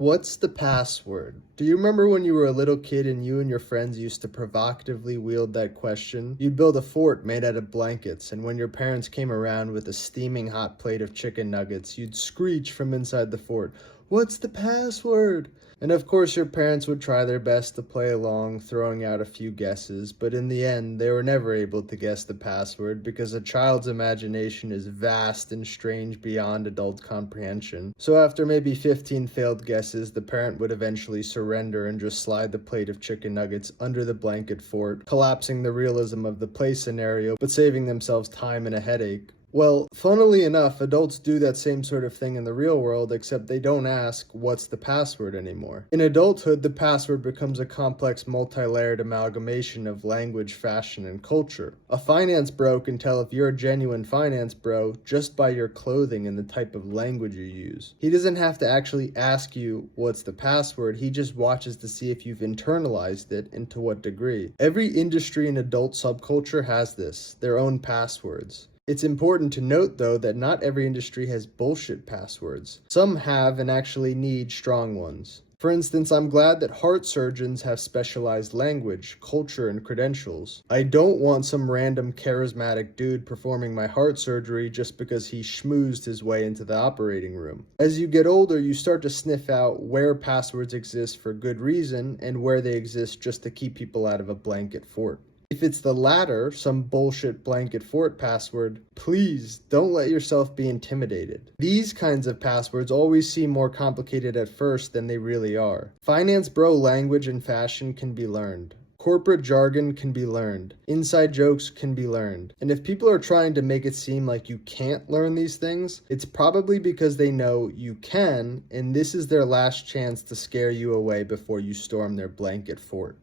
What's the password? Do you remember when you were a little kid and you and your friends used to provocatively wield that question? You'd build a fort made out of blankets, and when your parents came around with a steaming hot plate of chicken nuggets, you'd screech from inside the fort, "What's the password?" And of course, your parents would try their best to play along, throwing out a few guesses, but in the end, they were never able to guess the password because a child's imagination is vast and strange beyond adult comprehension. So after maybe 15 failed guesses, the parent would eventually surrender and just slide the plate of chicken nuggets under the blanket fort, collapsing the realism of the play scenario, but saving themselves time and a headache. Well, funnily enough, adults do that same sort of thing in the real world, except they don't ask, "What's the password?" anymore. In adulthood, the password becomes a complex, multi-layered amalgamation of language, fashion, and culture. A finance bro can tell if you're a genuine finance bro just by your clothing and the type of language you use. He doesn't have to actually ask you, "What's the password?" He just watches to see if you've internalized it and to what degree. Every industry and adult subculture has this, their own passwords. It's important to note, though, that not every industry has bullshit passwords. Some have and actually need strong ones. For instance, I'm glad that heart surgeons have specialized language, culture, and credentials. I don't want some random charismatic dude performing my heart surgery just because he schmoozed his way into the operating room. As you get older, you start to sniff out where passwords exist for good reason and where they exist just to keep people out of a blanket fort. If it's the latter, some bullshit blanket fort password, please don't let yourself be intimidated. These kinds of passwords always seem more complicated at first than they really are. Finance bro language and fashion can be learned. Corporate jargon can be learned. Inside jokes can be learned. And if people are trying to make it seem like you can't learn these things, it's probably because they know you can, and this is their last chance to scare you away before you storm their blanket fort.